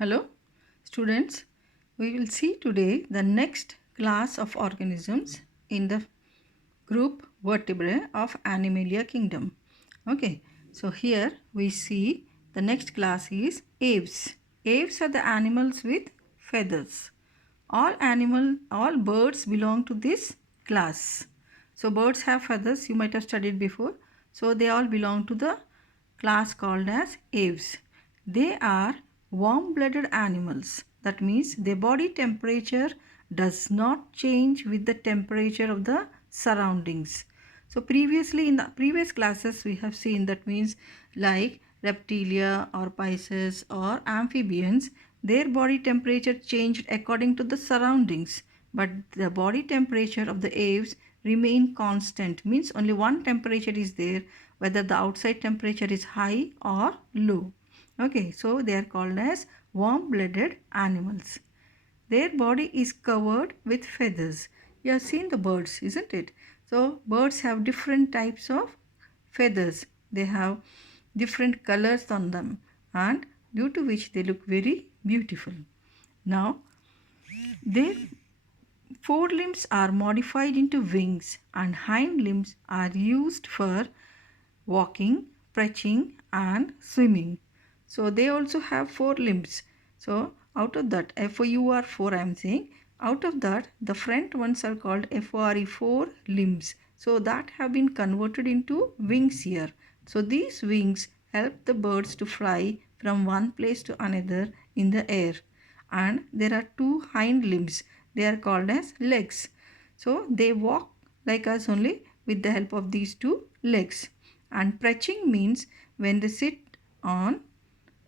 Hello students, we will see today the next class of organisms in the group vertebrae of Animalia kingdom. Okay, so here we see the next class is aves. Aves are the animals with feathers. All birds belong to this class. So birds have feathers, you might have studied before. So they all belong to the class called as aves. They are warm-blooded animals. That means their body temperature does not change with the temperature of the surroundings. So previously in the previous classes we have seen that means like reptilia or pisces or amphibians, their body temperature changed according to the surroundings, but the body temperature of the aves remain constant, means only one temperature is there, whether the outside temperature is high or low. Okay, so they are called as warm-blooded animals. Their body is covered with feathers. You have seen the birds, isn't it? So birds have different types of feathers. They have different colors on them, and due to which they look very beautiful. Now, their forelimbs are modified into wings and hind limbs are used for walking, perching and swimming. So they also have four limbs. So out of that, FOUR4 I am saying, out of that the front ones are called FORE4 limbs. So that have been converted into wings here. So these wings help the birds to fly from one place to another in the air. And there are two hind limbs. They are called as legs. So they walk like us only with the help of these two legs. And perching means when they sit on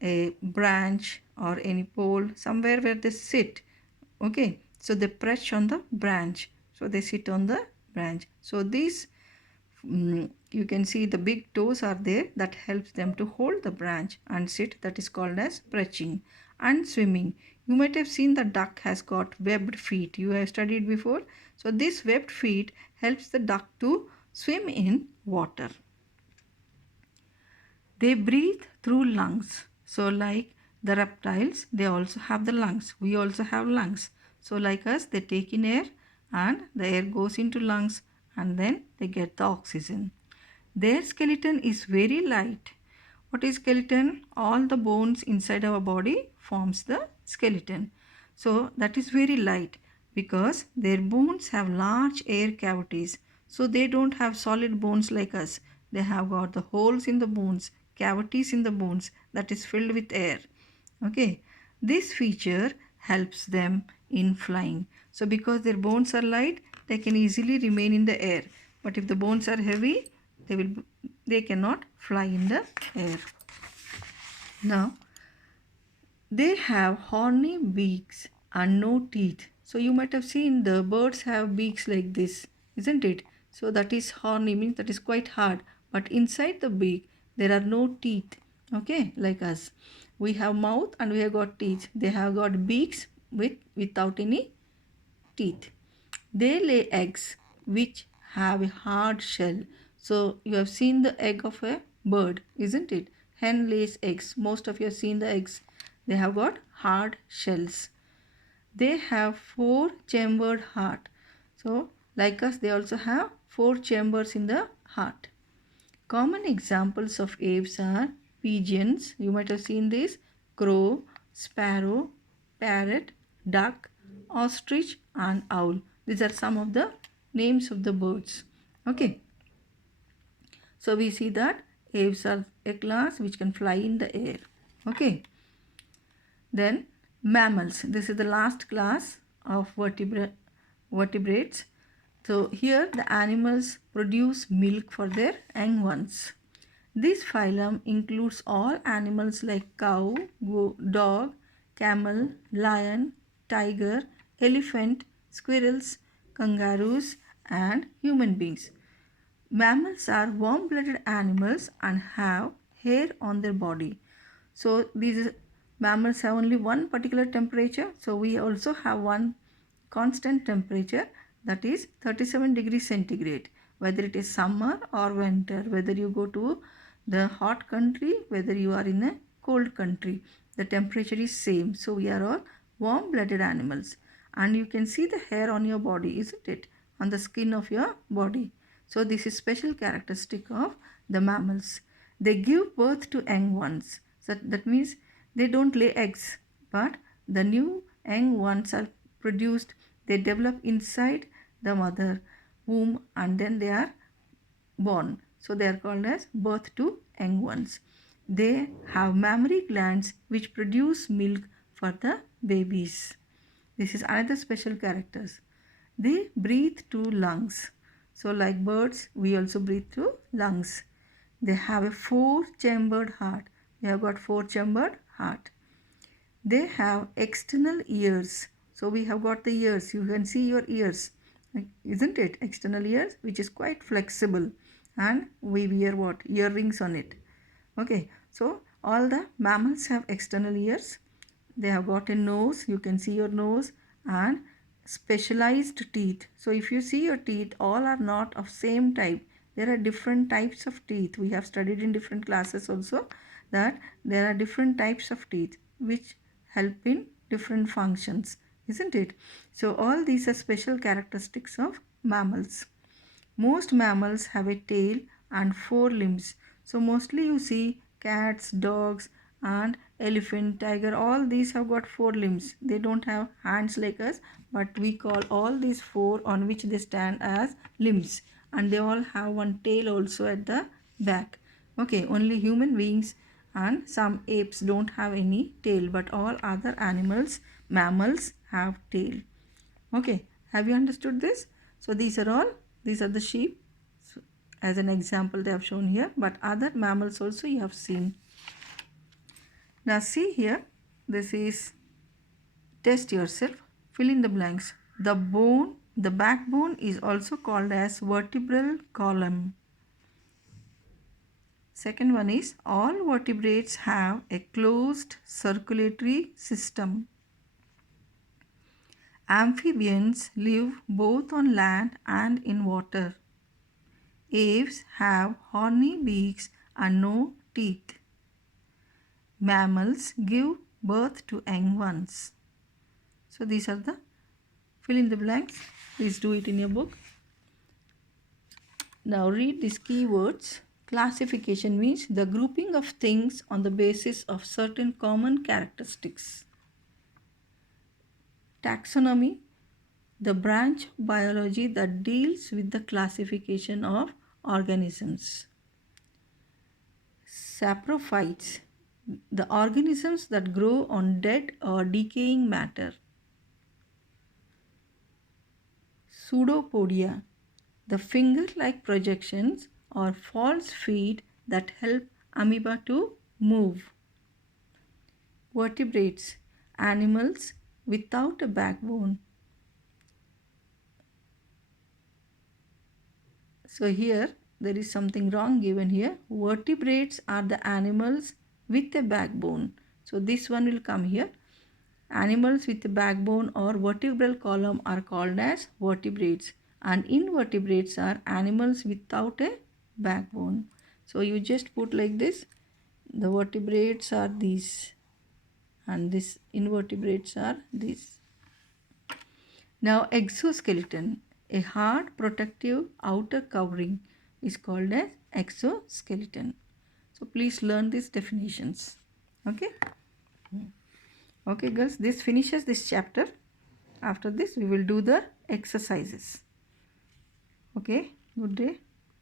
a branch or any pole, somewhere where they sit. Okay, so they perch on the branch. So they sit on the branch. So these you can see the big toes are there that helps them to hold the branch and sit. That is called as perching. And swimming, you might have seen the duck has got webbed feet. You have studied before. So this webbed feet helps the duck to swim in water. They breathe through lungs. So like the reptiles, they also have the lungs. We also have lungs. So like us, they take in air and the air goes into lungs and then they get the oxygen. Their skeleton is very light. What is skeleton? All the bones inside our body forms the skeleton. So that is very light because their bones have large air cavities. So they don't have solid bones like us. They have got the holes in the bones, cavities in the bones that is filled with air. Okay, this feature helps them in flying. So because their bones are light, they can easily remain in the air. But if the bones are heavy, they cannot fly in the air. Now, they have horny beaks and no teeth. So you might have seen the birds have beaks like this, isn't it? So that is horny, means that is quite hard. But inside the beak, there are no teeth. Okay, like us. We have mouth and we have got teeth. They have got beaks without any teeth. They lay eggs which have a hard shell. So you have seen the egg of a bird, isn't it? Hen lays eggs. Most of you have seen the eggs. They have got hard shells. They have four-chambered heart. So like us, they also have four chambers in the heart. Common examples of aves are pigeons. You might have seen this. Crow, sparrow, parrot, duck, ostrich and owl. These are some of the names of the birds. Okay. So we see that aves are a class which can fly in the air. Okay. Then mammals. This is the last class of vertebrates. So here the animals produce milk for their young ones. This phylum includes all animals like cow, dog, camel, lion, tiger, elephant, squirrels, kangaroos and human beings. Mammals are warm-blooded animals and have hair on their body. So these mammals have only one particular temperature. So we also have one constant temperature, that is 37 degrees centigrade. Whether it is summer or winter, whether you go to the hot country, whether you are in a cold country, the temperature is same. So we are all warm-blooded animals. And you can see the hair on your body, isn't it? On the skin of your body. So this is special characteristic of the mammals. They give birth to young ones. So that means they don't lay eggs, but the new young ones are produced. They develop inside the mother womb and then they are born. So they are called as birth to young ones. They have mammary glands which produce milk for the babies. This is another special characters. They breathe through lungs. So like birds, we also breathe through lungs. They have a four-chambered heart. We have got four-chambered heart. They have external ears. So we have got the ears. You can see your ears, isn't it? External ears, which is quite flexible, and we wear what? Earrings on it. Okay, so all the mammals have external ears. They have got a nose. You can see your nose and specialized teeth. So if you see your teeth, all are not of same type. There are different types of teeth. We have studied in different classes also that there are different types of teeth which help in different functions, isn't it? So all these are special characteristics of mammals. Most mammals have a tail and four limbs. So mostly you see cats, dogs and elephant, tiger, all these have got four limbs. They don't have hands like us, but we call all these four on which they stand as limbs. And they all have one tail also at the back. Okay, only human beings and some apes don't have any tail, but all other animals, mammals have tail. Okay, have you understood this? So these are the sheep. So, as an example they have shown here, but other mammals also you have seen. Now see here, this is test yourself, fill in the blanks. The backbone is also called as vertebral column. Second one is all vertebrates have a closed circulatory system. Amphibians live both on land and in water. Aves have horny beaks and no teeth. Mammals give birth to young ones. So these are the fill in the blanks. Please do it in your book. Now read these keywords. Classification means the grouping of things on the basis of certain common characteristics. Taxonomy, the branch of biology that deals with the classification of organisms. Saprophytes, the organisms that grow on dead or decaying matter. Pseudopodia, the finger-like projections or false feet that help amoeba to move. Vertebrates, animals without a backbone. So here there is something wrong given here. Vertebrates are the animals with a backbone. So this one will come here. Animals with a backbone or vertebral column are called as vertebrates, and invertebrates are animals without a backbone. So you just put like this. The vertebrates are these and these invertebrates are these. Now exoskeleton, a hard protective outer covering, is called as exoskeleton. So please learn these definitions. Okay. Okay girls, this finishes this chapter. After this we will do the exercises. Okay, good day.